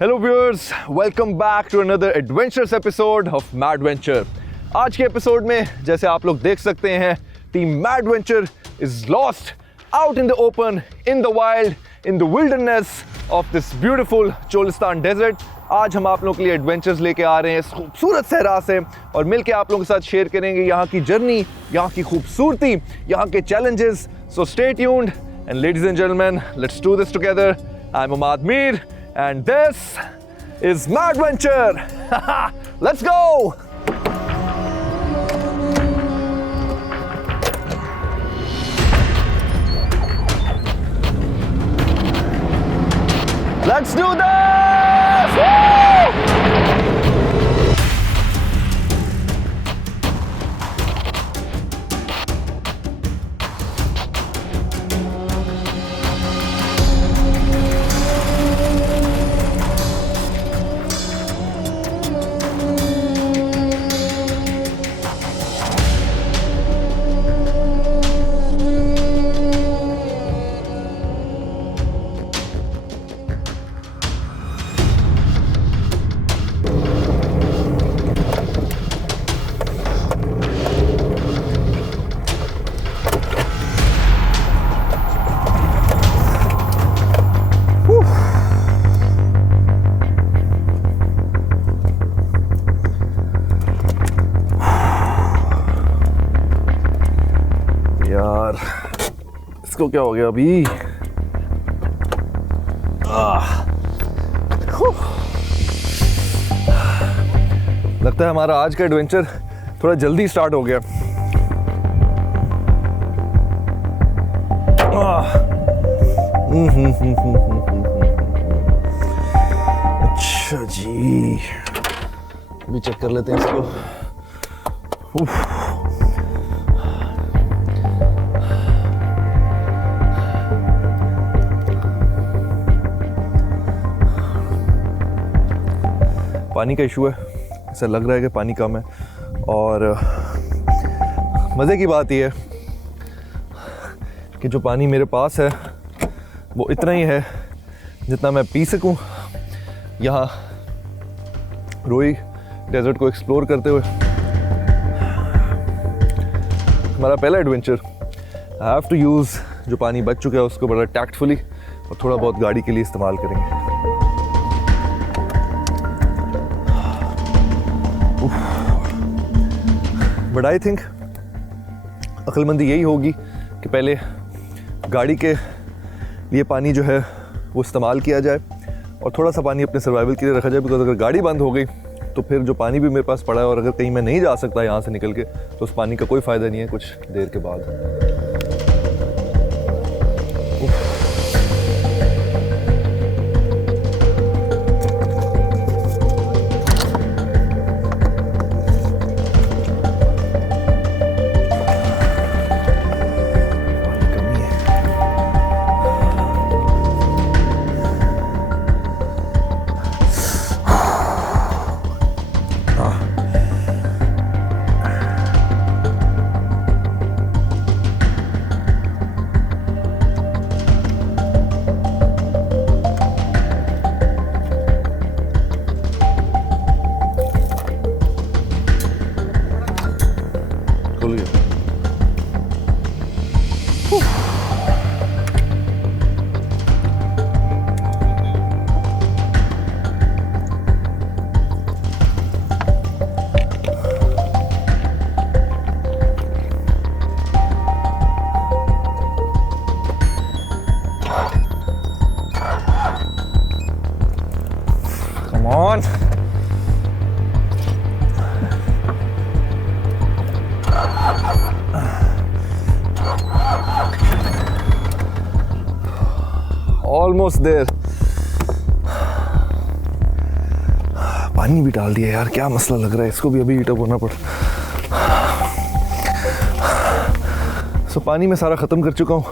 Hello viewers, welcome back to another adventurous episode of Madventure. आज के episode में जैसे आप लोग देख सकते हैं, team Madventure is lost out in the open, in the wild, in the wilderness of this beautiful Cholistan desert. आज हम आप लोगों के लिए एडवेंचर्स लेके आ रहे हैं इस खूबसूरत सहरा से और मिलके आप लोगों के साथ शेयर करेंगे यहाँ की जर्नी, यहाँ की खूबसूरती, यहाँ के challenges. So stay tuned and ladies and gentleman, let's do this together. I am Amad Mir and this is Madventure. Let's go. Let's do this. Woo! यार इसको क्या हो गया अभी? लगता है हमारा आज का एडवेंचर थोड़ा जल्दी स्टार्ट हो गया। अच्छा जी, अभी चेक कर लेते हैं इसको। पानी का इशू है, ऐसा लग रहा है कि पानी कम है। और मज़े की बात यह है कि जो पानी मेरे पास है वो इतना ही है जितना मैं पी सकूं यहाँ रोई डेजर्ट को एक्सप्लोर करते हुए। हमारा पहला adventure, I have to use जो पानी बच चुका है उसको बड़ा टैक्टफुली और थोड़ा बहुत गाड़ी के लिए इस्तेमाल करेंगे। बट आई थिंक अक्लमंदी यही होगी कि पहले गाड़ी के लिए पानी जो है वो इस्तेमाल किया जाए और थोड़ा सा पानी अपने सर्वाइवल के लिए रखा जाए। बिकॉज अगर गाड़ी बंद हो गई तो फिर जो पानी भी मेरे पास पड़ा है और अगर कहीं मैं नहीं जा सकता यहाँ से निकल के तो उस पानी का कोई फ़ायदा नहीं है कुछ देर के बाद। Almost there. पानी भी डाल दिया यार, क्या मसला लग रहा है, इसको भी अभी हीटअप होना पड़। सो पानी मैं सारा ख़त्म कर चुका हूँ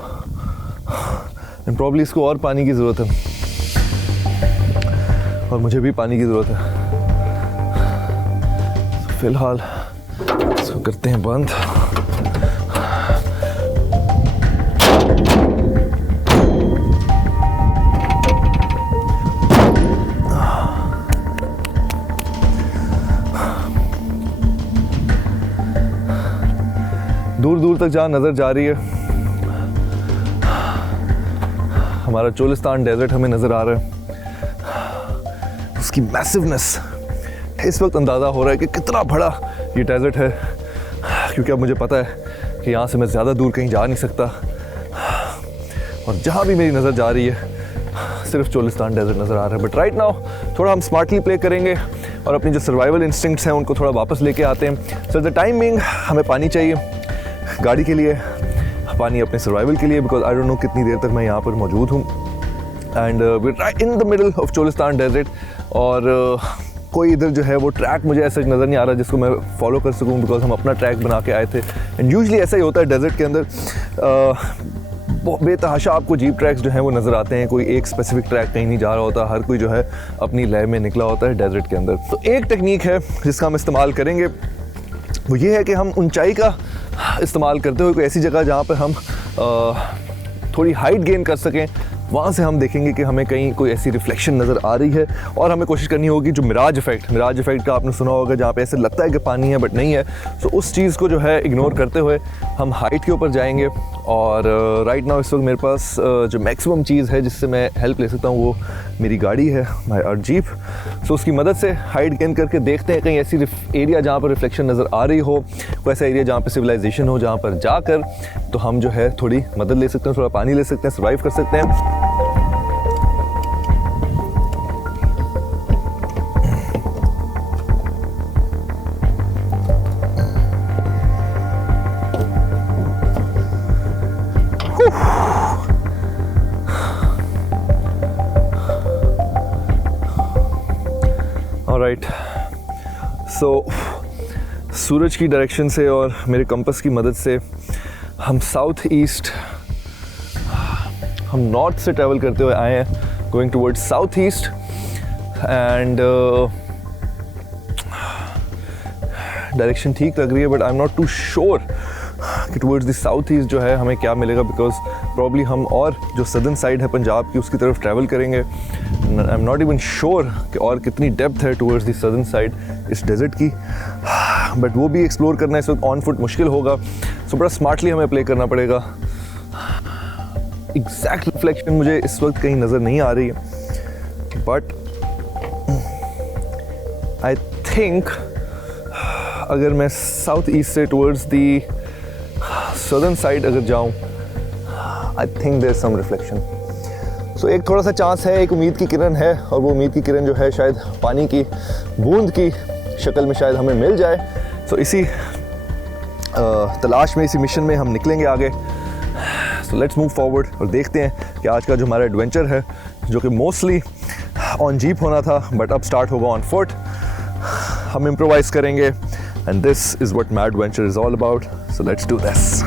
एंड प्रॉब्ली इसको और पानी की ज़रूरत है और मुझे भी पानी की ज़रूरत है। फ़िलहाल इसको करते हैं बंद। दूर दूर तक जहाँ नज़र जा रही है हमारा चोलिस्तान डेजर्ट हमें नज़र आ रहा है। उसकी मैसिवनेस इस वक्त अंदाज़ा हो रहा है कि कितना बड़ा ये डेजर्ट है, क्योंकि अब मुझे पता है कि यहाँ से मैं ज़्यादा दूर कहीं जा नहीं सकता और जहाँ भी मेरी नज़र जा रही है सिर्फ चोलिस्तान डेजर्ट नज़र आ रहा है। बट राइट नाउ थोड़ा हम स्मार्टली प्ले करेंगे और अपनी जो सर्वाइवल इंस्टिंक्ट्स हैं उनको थोड़ा वापस लेके आते हैं। सो द टाइम बीइंग हमें पानी चाहिए गाड़ी के लिए, पानी अपने सर्वाइवल के लिए, बिकॉज आई डोंट नो कितनी देर तक मैं यहाँ पर मौजूद हूँ and we right in the middle of Cholistan desert. और कोई इधर जो है वो ट्रैक मुझे ऐसा नज़र नहीं आ रहा जिसको मैं फॉलो कर सकूँ, बिकॉज हम अपना ट्रैक बना के आए थे एंड यूजुअली ऐसा ही होता है डेजर्ट के अंदर। बेतहाशा आपको जीप ट्रैक्स जो हैं वो नज़र आते हैं, कोई एक स्पेसिफिक ट्रैक कहीं नहीं जा रहा होता, हर कोई जो है अपनी लय में निकला होता है डेजर्ट के अंदर। तो एक टेक्निक है जिसका हम इस्तेमाल करेंगे, वो ये है कि हम ऊंचाई का इस्तेमाल करते हुए कोई ऐसी जगह जहाँ पर हम थोड़ी हाइट गेन कर सकें, वहाँ से हम देखेंगे कि हमें कहीं कोई ऐसी रिफ्लेक्शन नज़र आ रही है और हमें कोशिश करनी होगी जो मिराज इफ़ेक्ट का आपने सुना होगा, जहाँ पे ऐसे लगता है कि पानी है बट नहीं है। तो उस चीज़ को जो है इग्नोर करते हुए हम हाइट के ऊपर जाएंगे। और राइट नाउ इस वक्त मेरे पास जो मैक्सिमम चीज़ है जिससे मैं हेल्प ले सकता हूँ वो मेरी गाड़ी है, माई आर जीप। सो उसकी मदद से हाइट गेन करके देखते हैं कहीं ऐसी एरिया जहाँ पर रिफ्लेक्शन नज़र आ रही हो, कोई ऐसा एरिया जहाँ पर सिविलाइजेशन हो, जहाँ पर जाकर तो हम जो है थोड़ी मदद ले सकते हैं, थोड़ा पानी ले सकते हैं, सर्वाइव कर सकते हैं। ऑलराइट, सो सूरज की डायरेक्शन से और मेरे कंपास की मदद से हम साउथ ईस्ट, हम नॉर्थ से ट्रैवल करते हुए आए हैं, going towards south east and direction ठीक लग रही है but I am not too sure कि टुवर्ड्स द साउथ ईस्ट जो है हमें क्या मिलेगा, बिकॉज प्रॉब्ली हम और जो सदर्न साइड है पंजाब की उसकी तरफ ट्रैवल करेंगे। आई एम नॉट इवन श्योर कि और कितनी डेप्थ है टुवर्ड्स द सदर्न साइड इस डेजर्ट की, बट वो भी एक्सप्लोर करना इस वक्त ऑन फुट मुश्किल होगा। सो बड़ा स्मार्टली हमें प्ले करना पड़ेगा। एग्जैक्ट रिफ्लेक्शन मुझे इस वक्त कहीं नज़र नहीं आ रही है, बट आई थिंक अगर मैं साउथ ईस्ट से टुवर्ड्स दी सदर्न साइड अगर जाऊं, I think there is some reflection. So एक थोड़ा सा चांस है, एक उम्मीद की किरण है, और वो उम्मीद की किरण जो है शायद पानी की बूंद की शक्ल में शायद हमें मिल जाए। सो इसी तलाश में, इसी मिशन में हम निकलेंगे आगे। सो लेट्स मूव फॉरवर्ड और देखते हैं कि आज का जो हमारा एडवेंचर है, जो कि मोस्टली ऑन जीप होना था बट अब स्टार्ट होगा ऑन फुट, हम इम्प्रोवाइज करेंगे and this is what mad adventure is all about. So let's do this.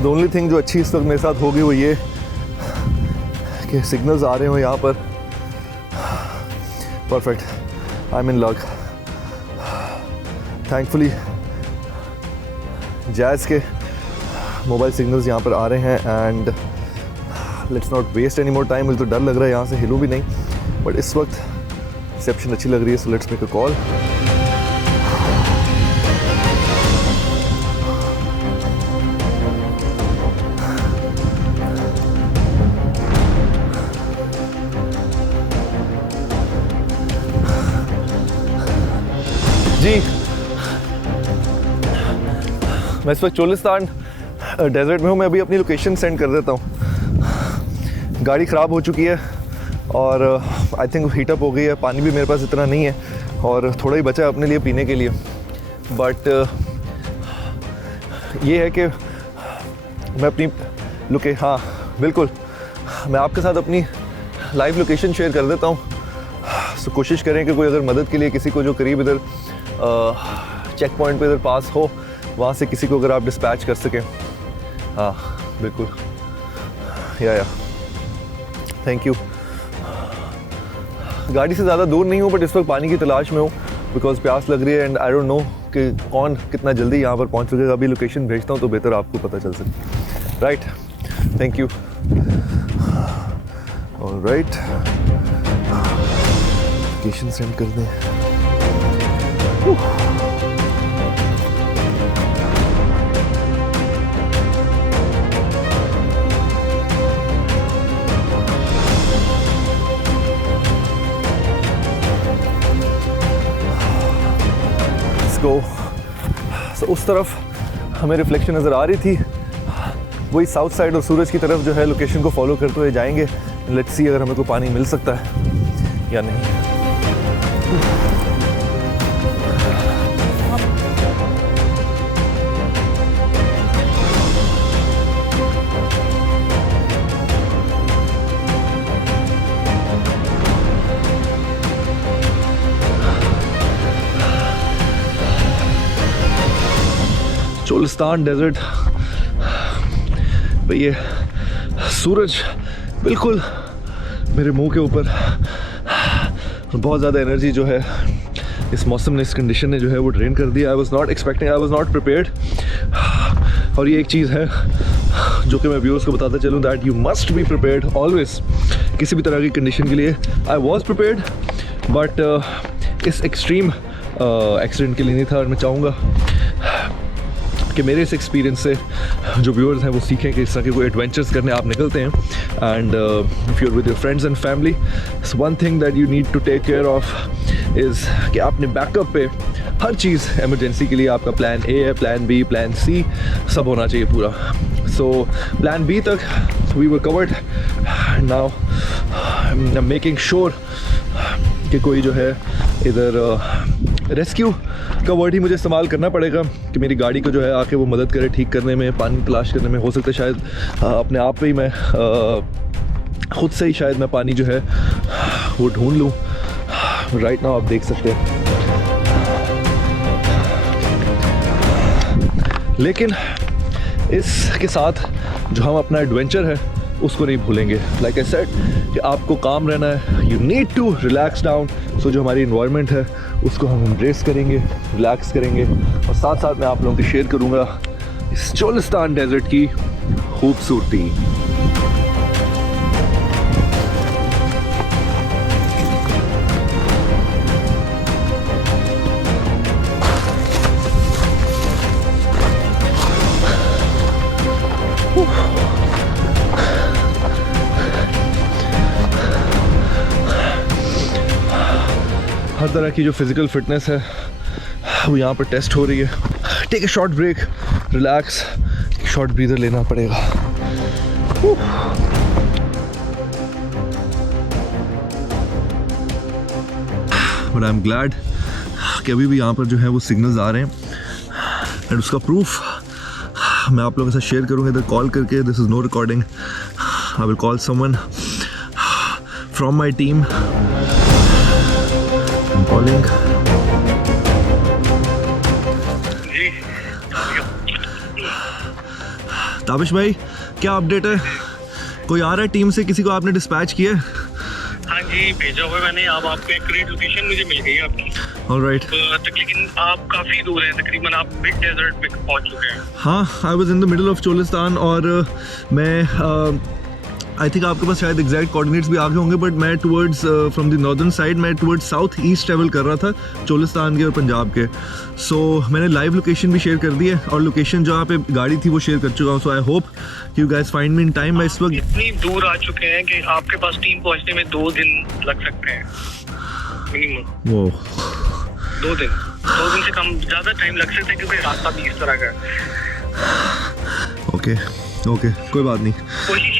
The only thing जो अच्छी इस वक्त मेरे साथ होगी वो ये कि सिग्नल्स आ रहे हो यहाँ पर। Perfect. I am in luck. Thankfully Jazz के मोबाइल सिग्नल्स यहाँ पर आ रहे हैं and let's not waste any more time. मुझे तो डर लग रहा है यहाँ से हिलूँ भी नहीं, बट इस वक्त रिसेप्शन अच्छी लग रही है, so let's make a call. जी, मैं इस वक्त चोलिस्तान डेजर्ट में हूँ। मैं अभी अपनी लोकेशन सेंड कर देता हूँ। गाड़ी ख़राब हो चुकी है और आई थिंक हीटअप हो गई है। पानी भी मेरे पास इतना नहीं है और थोड़ा ही बचा है अपने लिए पीने के लिए। बट ये है कि मैं अपनी हाँ बिल्कुल, मैं आपके साथ अपनी लाइव लोकेशन शेयर कर देता हूँ। सो कोशिश करें कि कोई अगर मदद के लिए किसी को जो करीब इधर चेक पॉइंट पे इधर पास हो, वहाँ से किसी को अगर आप डिस्पैच कर सकें। हाँ बिल्कुल, या थैंक यू। गाड़ी से ज़्यादा दूर नहीं हूँ, बट इस वक्त पानी की तलाश में हूँ बिकॉज प्यास लग रही है एंड आई डोंट नो कि कौन कितना जल्दी यहाँ पर पहुँच सकेगा। अभी लोकेशन भेजता हूँ तो बेहतर आपको पता चल सके। Right, thank you. Alright, location send कर दें। गो। So, उस तरफ हमें रिफ्लेक्शन नज़र आ रही थी, वही साउथ साइड और सूरज की तरफ जो है लोकेशन को फॉलो करते हुए जाएंगे। लेट्स सी अगर हमें कोई पानी मिल सकता है या नहीं। चोलिस्तान डेजर्ट पे ये सूरज बिल्कुल मेरे मुंह के ऊपर, बहुत ज़्यादा एनर्जी जो है इस मौसम ने, इस कंडीशन ने जो है वो ड्रेन कर दिया। I was not expecting, I was not prepared. और ये एक चीज़ है जो कि मैं व्यूअर्स को बताता चलूँ, that you must be prepared always, किसी भी तरह की कंडीशन के लिए। आई वॉज प्रिपेयर्ड बट इस एक्सट्रीम एक्सीडेंट के लिए नहीं था। और मैं चाहूँगा कि मेरे इस एक्सपीरियंस से जो व्यूअर्स हैं वो सीखें कि इस तरह के कोई एडवेंचर्स करने आप निकलते हैं and if you are with your friends and family, one thing that you need to take care of is कि आपने बैकअप पे हर चीज़ इमरजेंसी के लिए आपका प्लान ए है, प्लान बी, प्लान सी सब होना चाहिए पूरा। सो प्लान बी तक we were covered. Now I am making sure कि कोई जो है इधर रेस्क्यू का वर्ड ही मुझे इस्तेमाल करना पड़ेगा कि मेरी गाड़ी को जो है आके वो मदद करे ठीक करने में, पानी तलाश करने में। हो सकता है शायद अपने आप पे ही मैं खुद से ही शायद मैं पानी जो है वो ढूंढ लूँ। राइट नाउ आप देख सकते हैं, लेकिन इसके साथ जो हम अपना एडवेंचर है उसको नहीं भूलेंगे। लाइक आई सेड कि आपको काम रहना है, you need to relax down. So जो हमारी इन्वायरमेंट है उसको हम एम्ब्रेस करेंगे, रिलैक्स करेंगे और साथ साथ मैं आप लोगों को शेयर करूँगा इस चोलिस्तान डेजर्ट की खूबसूरती। हर तरह की जो फिज़िकल फिटनेस है वो यहाँ पर टेस्ट हो रही है। Take a short break, relax, short breather लेना पड़ेगा। बट आई एम ग्लैड कि अभी भी यहाँ पर जो है वो सिग्नल्स आ रहे हैं एंड उसका प्रूफ मैं आप लोगों के साथ शेयर करूँगा इधर कॉल करके। This is no recording, I will call someone from my team. Calling. Tabish भाई क्या अपडेट है? कोई आ रहा है टीम से? किसी को आपने डिस्पैच किया? हाँ जी भेजा हुआ है मैंने। अब आपको एक करेक्ट लोकेशन मुझे मिल गई है आपकी। ऑलराइट। लेकिन आप काफ़ी दूर हैं, तकरीबन आप मिड डेजर्ट में पहुंच चुके हैं। हाँ, I was in the middle of Cholistan और मैं आई थिंक आपके पास शायद एग्जैक्ट कोऑर्डिनेट्स भी आ गए होंगे, बट मैं towards from the northern side मैं टुवर्ड्स साउथ ईस्ट ट्रैवल कर रहा था, चोलिस्तान के और पंजाब के। सो मैंने लाइव लोकेशन भी शेयर कर दी है और लोकेशन जहाँ पे गाड़ी थी वो शेयर कर चुका हूँ। So I hope you guys find me in time. मैं इस वक्त इतनी दूर आ चुके हैं कि आपके पास टीम पहुंचने में 2 दिन लग सकते हैं मिनिमम। वो 2 दिन से कम ज़्यादा टाइम लग सकता है क्योंकि रास्ता भी इस तरह का है। ओके कोई बात नहीं। कोशिश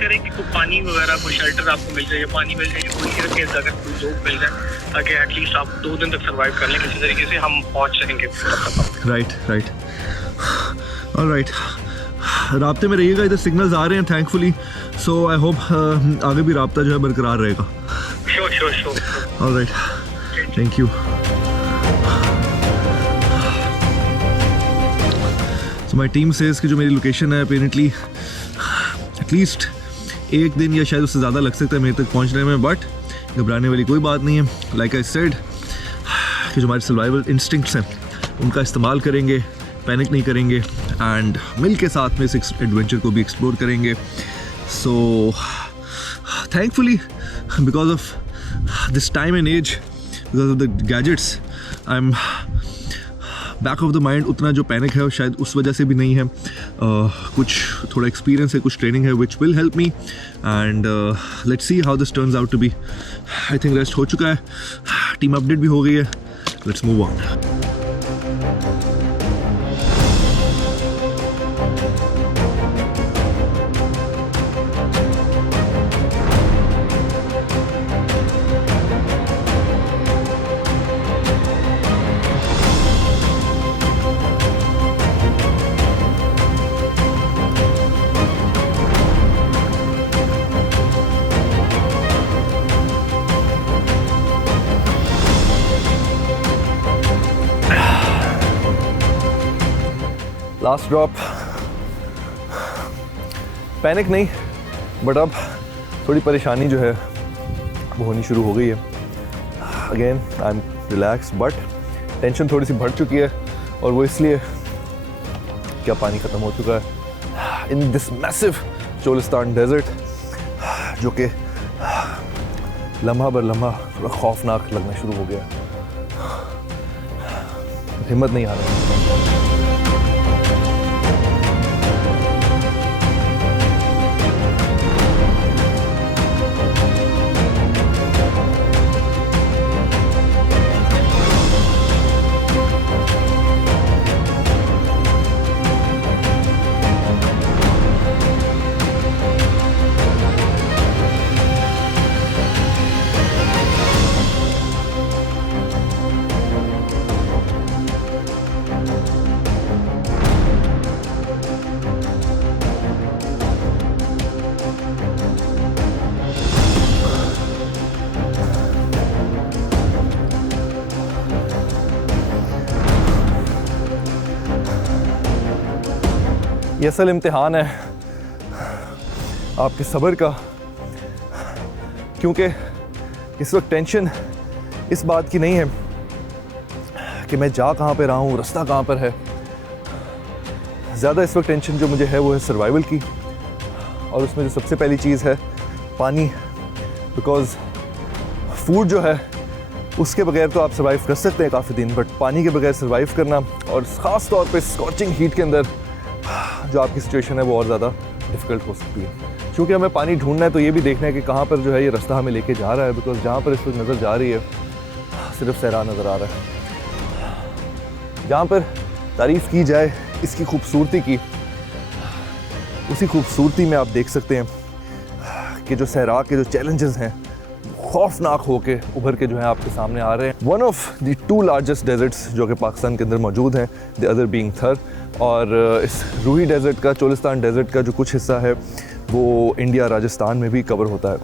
करें कि कोई पानी वगैरह कोई शेल्टर आपको मिल जाए, पानी मिल जाए, कोशिश करें कि अगर कोई लोग मिल जाए ताकि एटलीस्ट आप 2 दिन तक सर्वाइव कर लें किसी तरीके से, हम पहुंच सकेंगे। Right alright. राब्ते में रहिएगा, इधर सिग्नल्स आ रहे हैं थैंकफुली। सो आई होप आगे भी राब्ता जो है बरकरार रहेगा। Sure. Alright, thank you. So my team says कि जो मेरी लोकेशन है अपेरेंटली एटलीस्ट 1 दिन या शायद उससे ज़्यादा लग सकता है मेरे तक पहुंचने में, बट घबराने वाली कोई बात नहीं है। लाइक आई सेड कि जो हमारे सर्वाइवल इंस्टिंक्ट्स हैं उनका इस्तेमाल करेंगे, पैनिक नहीं करेंगे एंड मिल के साथ में इस एडवेंचर को भी एक्सप्लोर करेंगे। So thankfully because of this time and age, because of the gadgets, I am back of the mind उतना जो पैनिक है शायद उस वजह से भी नहीं है। कुछ थोड़ा एक्सपीरियंस है, कुछ ट्रेनिंग है which will help me and let's see how this turns out to be. I think rest हो चुका है, टीम अपडेट भी हो गई है, let's move on. Last drop, panic नहीं बट अब थोड़ी परेशानी जो है वो होनी शुरू हो गई है। Again I am relax but tension थोड़ी सी बढ़ चुकी है और वो इसलिए क्या पानी ख़त्म हो चुका है in this massive Cholistan desert, जो कि लम्हा बर लम्हा थोड़ा खौफनाक लगना शुरू हो गया। हिम्मत नहीं आ रही। ये असल इम्तिहान है आपके सब्र का, क्योंकि इस वक्त टेंशन इस बात की नहीं है कि मैं जा कहाँ पे रहा हूँ, रास्ता कहाँ पर है। ज़्यादा इस वक्त टेंशन जो मुझे है वो है सर्वाइवल की, और उसमें जो सबसे पहली चीज़ है पानी। बिकॉज़ फूड जो है उसके बगैर तो आप सर्वाइव कर सकते हैं काफ़ी दिन, बट पानी के बगैर सर्वाइव करना, और ख़ास तौर पे स्कॉचिंग हीट के अंदर जो आपकी सिचुएशन है वो और ज़्यादा डिफ़िकल्ट हो सकती है। क्योंकि हमें पानी ढूंढना है तो ये भी देखना है कि कहाँ पर जो है ये रास्ता हमें लेके जा रहा है। बिकॉज़ जहाँ पर इस वक्त नज़र जा रही है सिर्फ सहरा नज़र आ रहा है। जहाँ पर तारीफ़ की जाए इसकी खूबसूरती की, उसी खूबसूरती में आप देख सकते हैं कि जो सहरा के जो चैलेंजेस हैं खौफनाक होके उभर के जो है आपके सामने आ रहे हैं। One of the 2 largest deserts जो कि पाकिस्तान के अंदर मौजूद हैं, द अदर बीइंग थर। और इस रूही डेजर्ट का, चोलिस्तान डेजर्ट का जो कुछ हिस्सा है वो इंडिया राजस्थान में भी कवर होता है।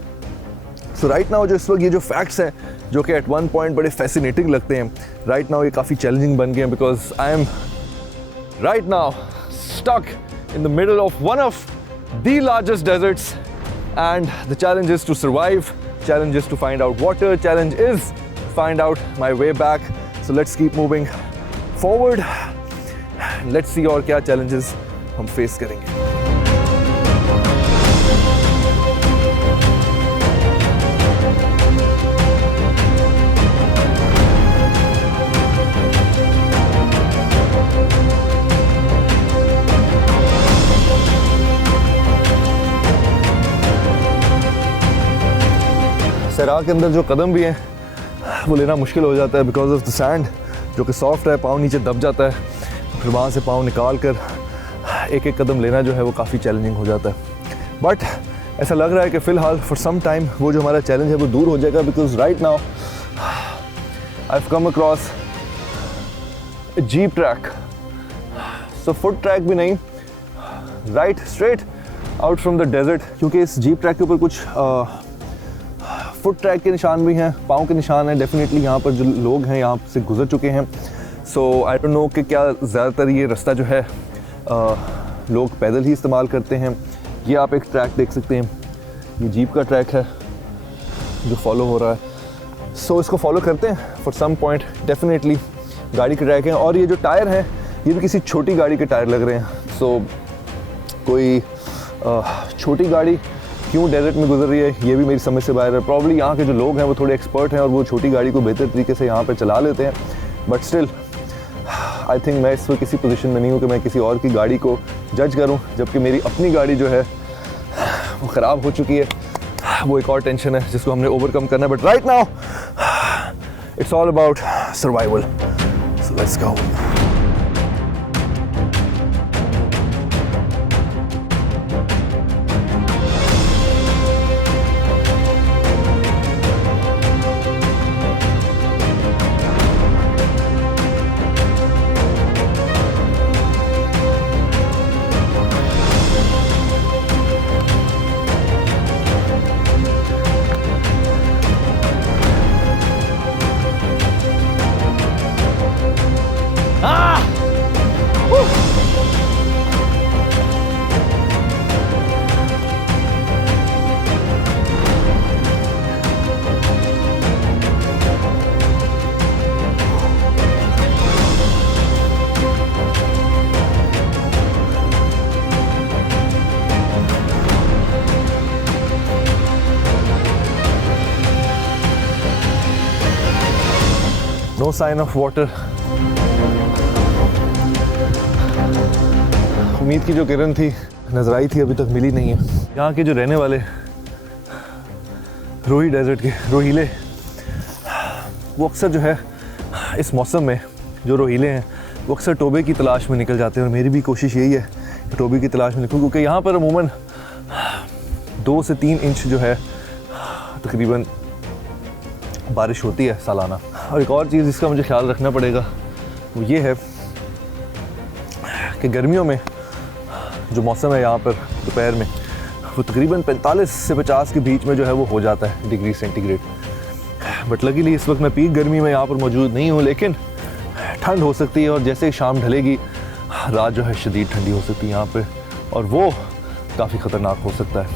सो राइट नाउ जो इस वक्त ये जो फैक्ट्स हैं जो कि एट वन पॉइंट बड़े फैसिनेटिंग लगते हैं, राइट नाउ ये काफ़ी चैलेंजिंग बन गए हैं। Because I am right now stuck in the middle of one of the largest deserts and the challenge is to survive, challenge is to find out water, challenge is to find out my way back. So let's keep moving forward. Let's see और क्या challenges हम face करेंगे. सैराह के अंदर जो कदम भी हैं वो लेना मुश्किल हो जाता है बिकॉज ऑफ द सैंड जो कि सॉफ्ट है, पाँव नीचे दब जाता है, फिर वहाँ से पाँव निकाल कर एक एक कदम लेना जो है वो काफ़ी चैलेंजिंग हो जाता है. बट ऐसा लग रहा है कि फ़िलहाल फॉर सम टाइम वो जो हमारा चैलेंज है वो दूर हो जाएगा because right now I have come across jeep track. So foot track भी नहीं, right straight out from the desert, क्योंकि इस जीप ट्रैक के ऊपर कुछ फुट ट्रैक के निशान भी हैं, पाँव के निशान हैं. डेफिनेटली यहाँ पर जो लोग हैं यहाँ से गुजर चुके हैं. सो आई डोंट नो कि क्या ज़्यादातर ये रास्ता जो है लोग पैदल ही इस्तेमाल करते हैं. ये आप एक ट्रैक देख सकते हैं, ये जीप का ट्रैक है जो फॉलो हो रहा है. सो इसको फॉलो करते हैं फॉर सम पॉइंट. डेफिनेटली गाड़ी के ट्रैक हैं और ये जो टायर हैं ये भी किसी छोटी गाड़ी के टायर लग रहे हैं. सो कोई छोटी गाड़ी क्यों डेजर्ट में गुजर रही है ये भी मेरी समझ से बाहर है. प्रॉब्ली यहाँ के जो लोग हैं वो थोड़े एक्सपर्ट हैं और वो छोटी गाड़ी को बेहतर तरीके से यहाँ पे चला लेते हैं. बट स्टिल आई थिंक मैं इस वक्त किसी पोजीशन में नहीं हूँ कि मैं किसी और की गाड़ी को जज करूँ, जबकि मेरी अपनी गाड़ी जो है वो ख़राब हो चुकी है. वो एक और टेंशन है जिसको हमने ओवरकम करना है. But right now it's all about survival. So let's go. No sign of water. उम्मीद की जो किरण थी नजर आई थी अभी तक मिली नहीं है. यहाँ के जो रहने वाले रोही डेजर्ट के रोहीले वो अक्सर जो है इस मौसम में जो रोहीले हैं वो अक्सर टोबे की तलाश में निकल जाते हैं. और मेरी भी कोशिश यही है कि टोबे की तलाश में निकलूँ, क्योंकि यहाँ पर अमूमन 2 से 3 इंच जो है तकरीबन बारिश होती है सालाना. और एक और चीज़ जिसका मुझे ख्याल रखना पड़ेगा वो ये है कि गर्मियों में जो मौसम है यहाँ पर दोपहर में वो तकरीबन 45 से 50 के बीच में जो है वो हो जाता है डिग्री सेंटीग्रेड. बट लकीली इस वक्त मैं पीक गर्मी में यहाँ पर मौजूद नहीं हूँ, लेकिन ठंड हो सकती है और जैसे ही शाम ढलेगी रात जो है शदीद ठंडी हो सकती है यहाँ पे और वो काफ़ी ख़तरनाक हो सकता है.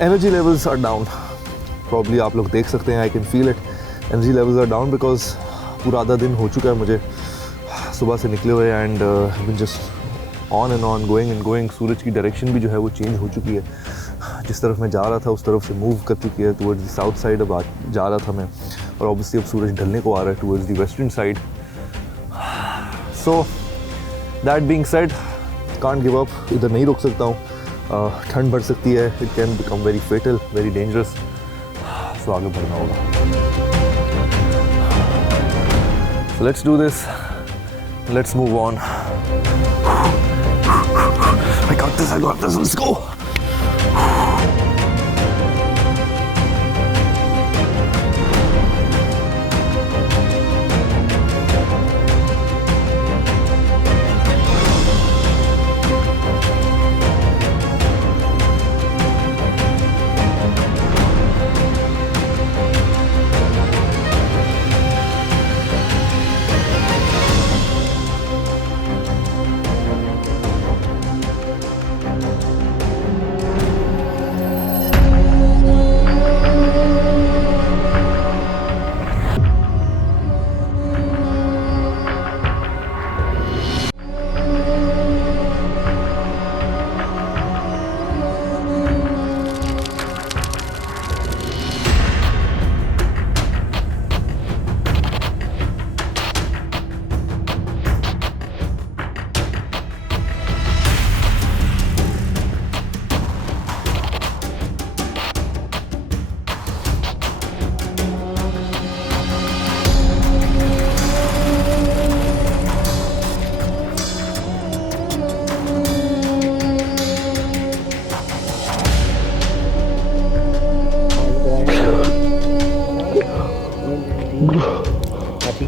Energy levels are down. Probably आप लोग देख सकते हैं, I can feel it. Energy levels are down because पूरा आधा दिन हो चुका है मुझे सुबह से निकले हुए and been just on and on going and going. सूरज की डायरेक्शन भी जो है वो चेंज हो चुकी है. जिस तरफ मैं जा रहा था उस तरफ से मूव कर चुकी है टुवर्ड्स द साउथ साइड. अब जा रहा था मैं और ऑब्वियसली अब सूरज ढलने को आ रहा है towards the western side. So that being said, can't give up. इधर नहीं रुक सकता हूँ. ठंड बढ़ सकती है. It can become very fatal, very dangerous. So आगे बढ़ना होगा. So let's do this. Let's move on. I got this. Let's go.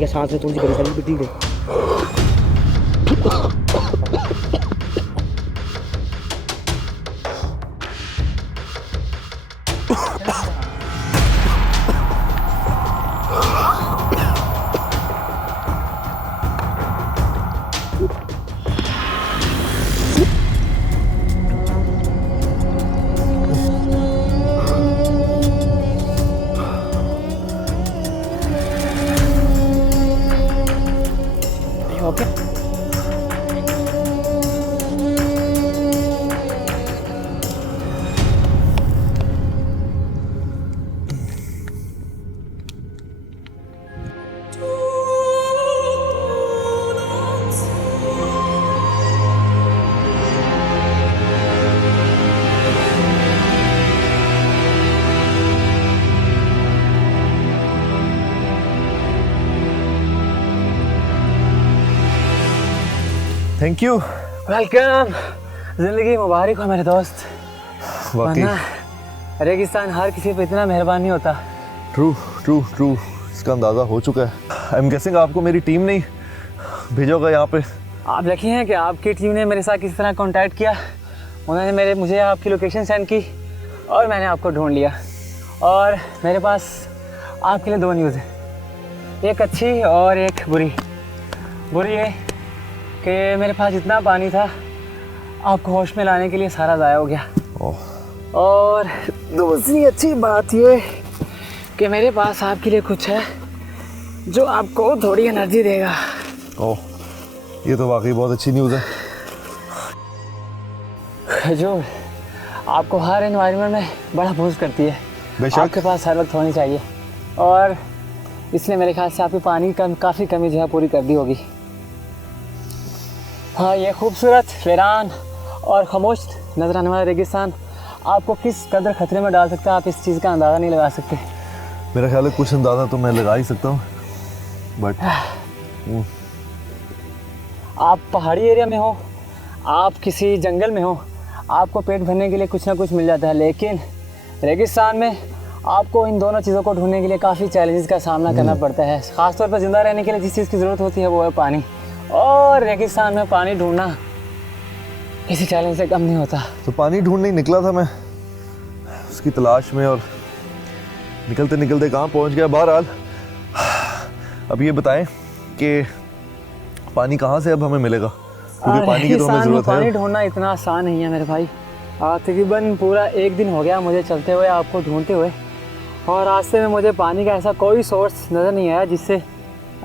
ठीक है, सांस में थोड़ी सी परेशानी भी ठीक है। Okay, thank you. वेलकम। जिंदगी मुबारक हो मेरे दोस्त। वाकई वरना रेगिस्तान हर किसी पे इतना मेहरबान नहीं होता। ट्रू ट्रू ट्रू, इसका अंदाज़ा हो चुका है। आई एम गेसिंग आपको मेरी टीम ने भेजा होगा यहाँ पे। आप लकी हैं कि आपकी टीम ने मेरे साथ किस तरह कांटेक्ट किया। उन्होंने मुझे आपकी लोकेशन सेंड की और मैंने आपको ढूंढ लिया। और मेरे पास आपके लिए दो न्यूज़ है, एक अच्छी और एक बुरी। बुरी ये कि मेरे पास जितना पानी था आपको होश में लाने के लिए सारा ज़ाया हो गया। ओह, और दूसरी अच्छी बात ये कि मेरे पास आपके लिए कुछ है जो आपको थोड़ी एनर्जी देगा। ओह, ये तो वाकई बहुत अच्छी न्यूज़ है। जो आपको हर एनवायरनमेंट में बड़ा बूस्ट करती है, बेशक। आपके पास हर वक्त होनी चाहिए। और इसने मेरे ख्याल से आपकी पानी काफ़ी कमी जो है पूरी कर दी होगी। हाँ, ये खूबसूरत, वीरान और खामोश नजर आने वाला रेगिस्तान आपको किस कदर खतरे में डाल सकता है, आप इस चीज़ का अंदाज़ा नहीं लगा सकते। मेरा ख्याल है कुछ अंदाज़ा तो मैं लगा ही सकता हूँ, बट आप पहाड़ी एरिया में हो, आप किसी जंगल में हो, आपको पेट भरने के लिए कुछ ना कुछ मिल जाता है। लेकिन रेगिस्तान में आपको इन दोनों चीज़ों को ढूंढने के लिए काफ़ी चैलेंजेस का सामना करना पड़ता है। ख़ासतौर पर ज़िंदा रहने के लिए जिस चीज़ की ज़रूरत होती है वो है पानी। और रेगिस्तान में पानी ढूंढना किसी चैलेंज से कम नहीं होता। तो पानी ढूंढने ही निकला था मैं उसकी तलाश में, और निकलते निकलते कहाँ पहुँच गया। बहरहाल अब ये बताएं कि पानी कहाँ से अब हमें मिलेगा, क्योंकि पानी की तो हमें ज़रूरत है। पानी ढूंढना इतना आसान नहीं है मेरे भाई। तकरीबन पूरा एक दिन हो गया मुझे चलते हुए, आपको ढूंढते हुए, और रास्ते में मुझे पानी का ऐसा कोई सोर्स नज़र नहीं आया जिससे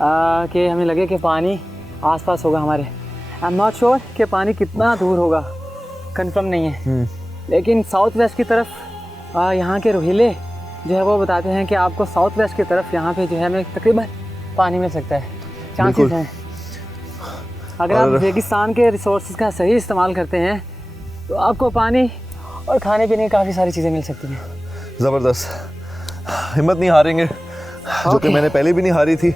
कि हमें लगे कि पानी आसपास होगा हमारे। आई एम नॉट श्योर कि पानी कितना दूर होगा, कंफर्म नहीं है। लेकिन साउथ वेस्ट की तरफ यहाँ के रोहिले जो है वो बताते हैं कि आपको साउथ वेस्ट की तरफ यहाँ पे जो है हमें तकरीबन पानी मिल सकता है, चांसेस हैं। अगर आप रेगिस्तान के रिसोर्सेज का सही इस्तेमाल करते हैं तो आपको पानी और खाने पीने की काफ़ी सारी चीज़ें मिल सकती हैं। ज़बरदस्त, हिम्मत नहीं हारेंगे, जो कि मैंने पहले भी नहीं हारी थी।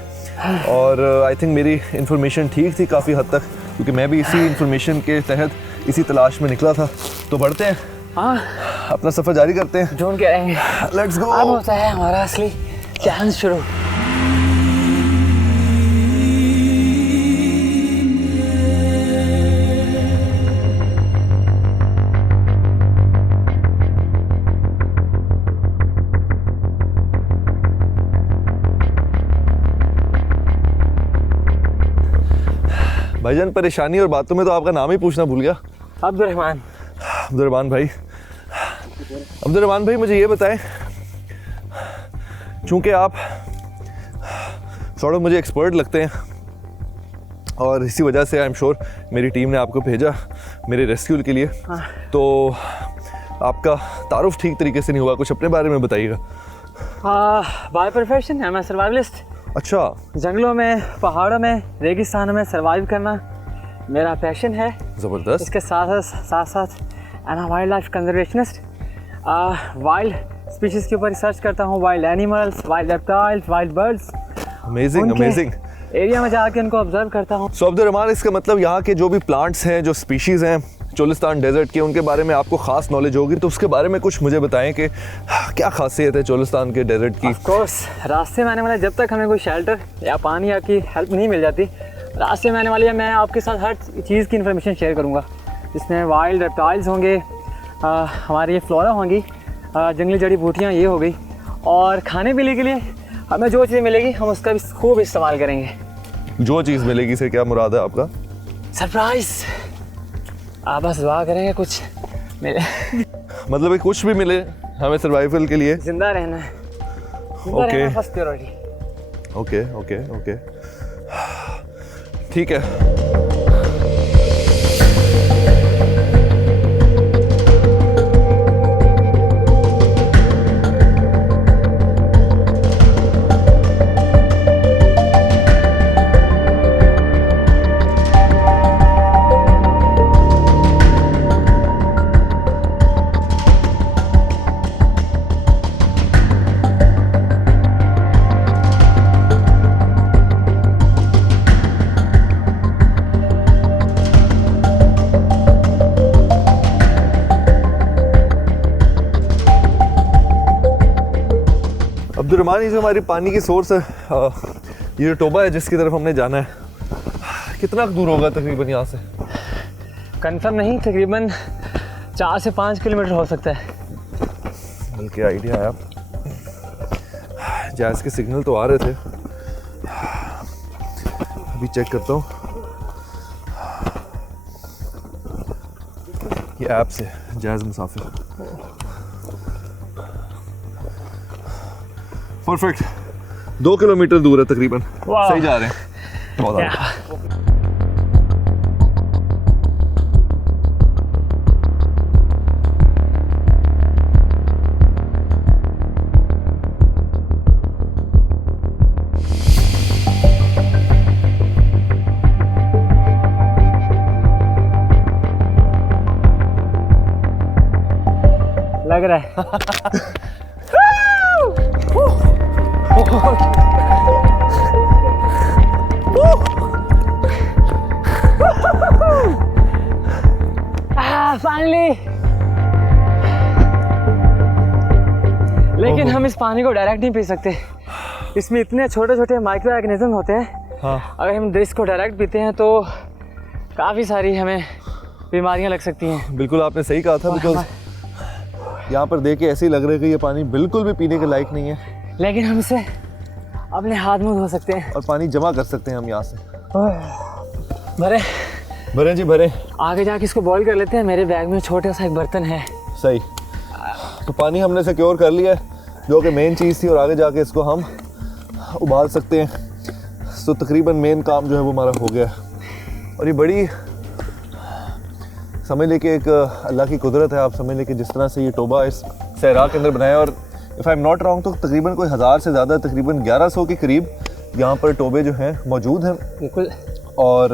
और आई थिंक मेरी इन्फॉर्मेशन ठीक थी काफ़ी हद तक, क्योंकि मैं भी इसी इन्फॉर्मेशन के तहत इसी तलाश में निकला था। तो बढ़ते हैं, हाँ, अपना सफ़र जारी करते हैं। ढूंढ के आएंगे। Let's go. अब होता है हमारा असली चैलेंज शुरू। भाईजान, परेशानी और बातों में तो आपका नाम ही पूछना भूल गया। अब्दुर्रहमान। अब्दुर्रहमान भाई, अब्दुर्रहमान भाई मुझे ये बताएं, चूँकि आप थोड़ा मुझे एक्सपर्ट लगते हैं और इसी वजह से आई एम श्योर मेरी टीम ने आपको भेजा मेरे रेस्क्यू के लिए, तो आपका तारुफ ठीक तरीके से नहीं हुआ, कुछ अपने बारे में बताइएगा। By profession I am सर्वाइवलिस्ट। अच्छा, जंगलों में, पहाड़ों में, रेगिस्तानों में सर्वाइव करना मेरा पैशन है। ज़बरदस्त। इसके साथ साथ I am wild life conservationist. Wild species के ऊपर रिसर्च करता हूँ, wild animals, wild reptiles, wild birds. Amazing amazing. Area में जाके उनको ऑब्जर्व करता हूँ। सो अब्दुर्रहमान, इसका मतलब यहाँ के जो भी प्लांट्स हैं, जो स्पीशीज़ हैं, चोलिस्तान डेजर्ट की, उनके बारे में आपको ख़ास नॉलेज होगी, तो उसके बारे में कुछ मुझे बताएं कि क्या खासियत है चोलिस्तान के डेजर्ट की। ऑफ कोर्स, रास्ते में आने वाले जब तक हमें कोई शेल्टर या पानी या की हेल्प नहीं मिल जाती, रास्ते में आने वाली है मैं आपके साथ हर चीज़ की इन्फॉर्मेशन शेयर करूँगा, जिसमें वाइल्ड रेप्टाइल्स होंगे, हमारी ये फ्लोरा होंगी, जंगली जड़ी बूटियाँ ये हो गई, और खाने पीने के लिए हमें जो चीज़ मिलेगी हम उसका भी खूब इस्तेमाल करेंगे। जो चीज़ मिलेगी से क्या मुराद है आपका? सरप्राइज। आप बस दुआ करेंगे कुछ मिले। मतलब कुछ भी मिले हमें सर्वाइवल के लिए। जिंदा रहना है, जिंदा Okay. रहना first priority. Okay okay okay, ठीक है। अब्दुर्रहमान, ये जो हमारी पानी की सोर्स है, ये जो टोबा है जिसकी तरफ हमने जाना है, कितना दूर होगा तकरीबन यहाँ से? कंफर्म नहीं, तकरीबन 4 से 5 किलोमीटर हो सकता है। बल्कि आइडिया है, जैज़ के सिग्नल तो आ रहे थे, अभी चेक करता हूँ। ये ऐप से जैज़ मुसाफिर, परफेक्ट, 2 किलोमीटर दूर है तकरीबन। वाह। सही जा रहे हैं, बहुत आगे। लग रहा है। फाइनली। लेकिन हम इस पानी को डायरेक्ट नहीं पी सकते, इसमें इतने छोटे छोटे माइक्रो ऑर्गेनिज्म होते हैं। हाँ। अगर हम इसको डायरेक्ट पीते हैं तो काफ़ी सारी हमें बीमारियां लग सकती हैं। बिल्कुल आपने सही कहा था, बिकॉज यहाँ पर देख के ऐसे ही लग रहा है कि ये पानी बिल्कुल भी पीने के लायक नहीं है, लेकिन हम इसे अपने हाथ में धो सकते हैं और पानी जमा कर सकते हैं हम यहाँ से। भरे भरें जी भरें। आगे जाके इसको बॉईल कर लेते हैं। मेरे बैग में छोटा सा एक बर्तन है। सही, तो पानी हमने सिक्योर कर लिया है, जो कि मेन चीज़ थी, और आगे जाके इसको हम उबाल सकते हैं। तो तकरीबन मेन काम जो है वो हमारा हो गया। और ये बड़ी समझ ले कि एक अल्लाह की कुदरत है, आप समझ ले कि जिस तरह से ये टोबा इस सहरा के अंदर बनाया, और if I am not wrong तो तकरीबन कोई 1000 से ज़्यादा, तकरीबन 1100 के करीब यहाँ पर टोबे जो हैं मौजूद हैं। बिल्कुल। और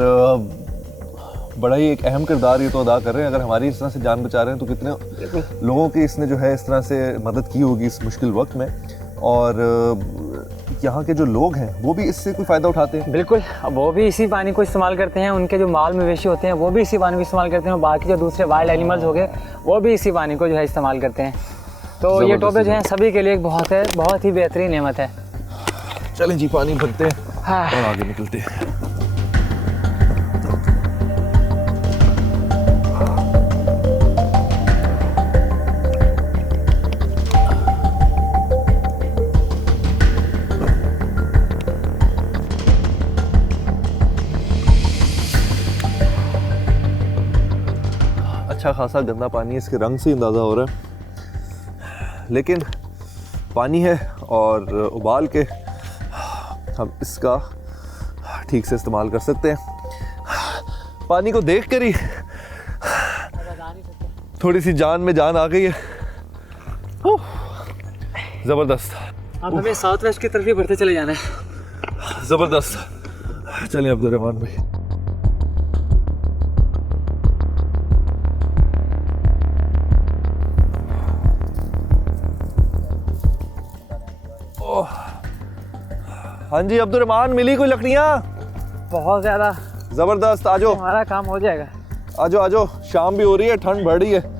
बड़ा ही एक अहम किरदार ये तो अदा कर रहे हैं। अगर हमारी इस तरह से जान बचा रहे हैं तो कितने लोगों की इसने जो है इस तरह से मदद की होगी इस मुश्किल वक्त में। और यहाँ के जो लोग हैं वो भी इससे कोई फ़ायदा उठाते हैं। बिल्कुल, अब वो भी इसी पानी को इस्तेमाल करते हैं। उनके जो माल मवेशी होते हैं वो भी इसी पानी को इस्तेमाल करते हैं, और बाकी जो दूसरे वाइल्ड एनिमल्स हो गए वो भी इसी पानी को जो है इस्तेमाल करते हैं। तो ये टोबे जो हैं सभी के लिए एक बहुत ही बेहतरीन नेमत है। चलें जी, पानी भरते हैं हाँ। और आगे निकलते हैं। अच्छा खासा गंदा पानी, इसके रंग से अंदाज़ा हो रहा है, लेकिन पानी है और उबाल के हम इसका ठीक से इस्तेमाल कर सकते हैं। पानी को देख कर ही थोड़ी सी जान में जान आ गई है। ज़बरदस्त। अब हमें साउथ वेस्ट की तरफ ही बढ़ते चले जाना है। ज़बरदस्त। चलिए अब्दुर्रहमान भाई। हाँ जी अब्दुर्रहमान, मिली कोई लकड़ियाँ? बहुत ज़्यादा। ज़बरदस्त, आ जाओ। हमारा काम हो जाएगा। आजो आजो, शाम भी हो रही है, ठंड बढ़ रही है।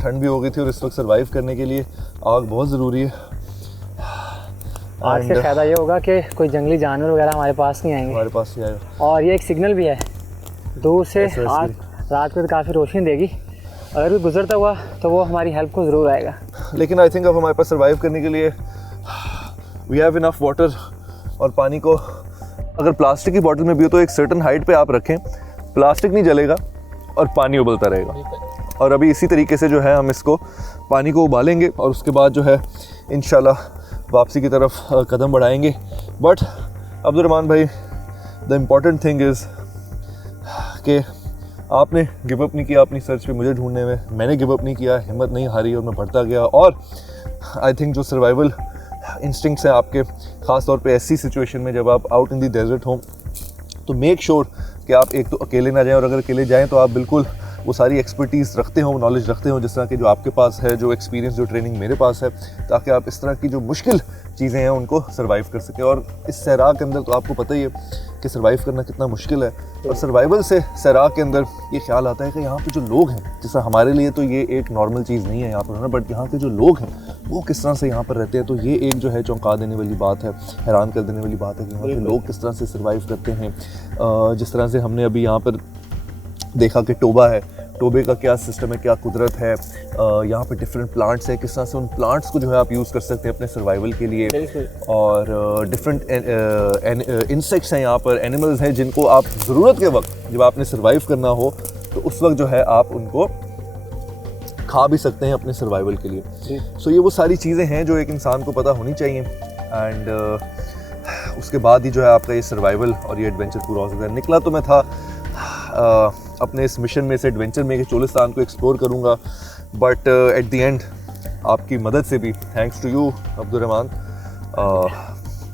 ठंड भी हो गई थी और इस वक्त सरवाइव करने के लिए आग बहुत ज़रूरी है। आग से फ़ायदा ये होगा कि कोई जंगली जानवर वगैरह हमारे पास नहीं आएंगे। हमारे पास नहीं आएगा। और ये एक सिग्नल भी है, दूर से आग रात को तो काफ़ी रोशनी देगी, अगर कोई गुजरता हुआ तो वो हमारी हेल्प को ज़रूर आएगा। लेकिन आई थिंक अब हमारे पास सर्वाइव करने के लिए वी हैव इनफ वाटर, और पानी को अगर प्लास्टिक की बॉटल में भी हो तो एक सर्टन हाइट पे आप रखें, प्लास्टिक नहीं जलेगा और पानी उबलता रहेगा। और अभी इसी तरीके से जो है हम इसको पानी को उबालेंगे और उसके बाद जो है इंशाल्लाह वापसी की तरफ कदम बढ़ाएंगे। बट अब्दुर्रहमान भाई, द इम्पॉर्टेंट थिंग इज़ कि आपने गिव अप नहीं किया अपनी सर्च पे मुझे ढूंढने में, मैंने गिव अप नहीं किया, हिम्मत नहीं हारी और मैं बढ़ता गया। और आई थिंक जो सर्वाइवल इंस्टिंक्ट्स हैं आपके, ख़ास तौर पे ऐसी सिचुएशन में जब आप आउट इन द डेजर्ट हो, तो मेक श्योर कि आप एक तो अकेले ना जाएं, और अगर अकेले जाएं तो आप बिल्कुल वो सारी एक्सपर्टीज़ रखते हो, नॉलेज रखते हो, जिस तरह की जो आपके पास है, जो एक्सपीरियंस, जो ट्रेनिंग मेरे पास है, ताकि आप इस तरह की जो मुश्किल चीज़ें हैं उनको सर्वाइव कर सकें। और इस सहरा के अंदर तो आपको पता ही है कि सर्वाइव करना कितना मुश्किल है। और सर्वाइवल से सहरा के अंदर ये ख्याल आता है कि यहाँ पे जो लोग हैं, जैसा हमारे लिए तो ये एक नॉर्मल चीज़ नहीं है यहाँ पर होना, बट यहाँ के जो लोग हैं वो किस तरह से यहाँ पर रहते हैं, तो ये एक जो है चौंका देने वाली बात है, हैरान कर देने वाली बात है कि यहाँ के लोग किस तरह से सर्वाइव करते हैं। जिस तरह से हमने अभी यहाँ पर देखा कि टोबा है, टोबे का क्या सिस्टम है, क्या कुदरत है, यहाँ पे डिफरेंट प्लांट्स है, किस तरह से उन प्लांट्स को जो है आप यूज़ कर सकते हैं अपने सर्वाइवल के लिए। और डिफरेंट इंसेक्ट्स हैं यहाँ पर, एनिमल्स हैं जिनको आप ज़रूरत के वक्त जब आपने सर्वाइव करना हो तो उस वक्त जो है आप उनको खा भी सकते हैं अपने सर्वाइवल के लिए। सो ये वो सारी चीज़ें हैं जो एक इंसान को पता होनी चाहिए। एंड उसके बाद ही जो है आपका ये सर्वाइवल और ये एडवेंचर पूरा हो सकता है। निकला तो मैं था अपने इस मिशन में से एडवेंचर में कि चोलिस्तान को एक्सप्लोर करूँगा, बट एट द एंड आपकी मदद से भी, थैंक्स टू यू अब्दुर्रहमान,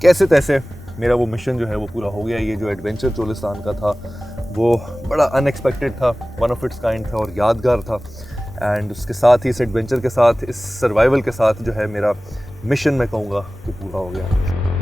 कैसे तैसे मेरा वो मिशन जो है वो पूरा हो गया। ये जो एडवेंचर चोलिस्तान का था वो बड़ा अनएक्सपेक्टेड था, वन ऑफ इट्स काइंड था और यादगार था। एंड उसके साथ ही इस एडवेंचर के साथ, इस सर्वाइवल के साथ जो है मेरा मिशन मैं कहूँगा कि पूरा हो गया।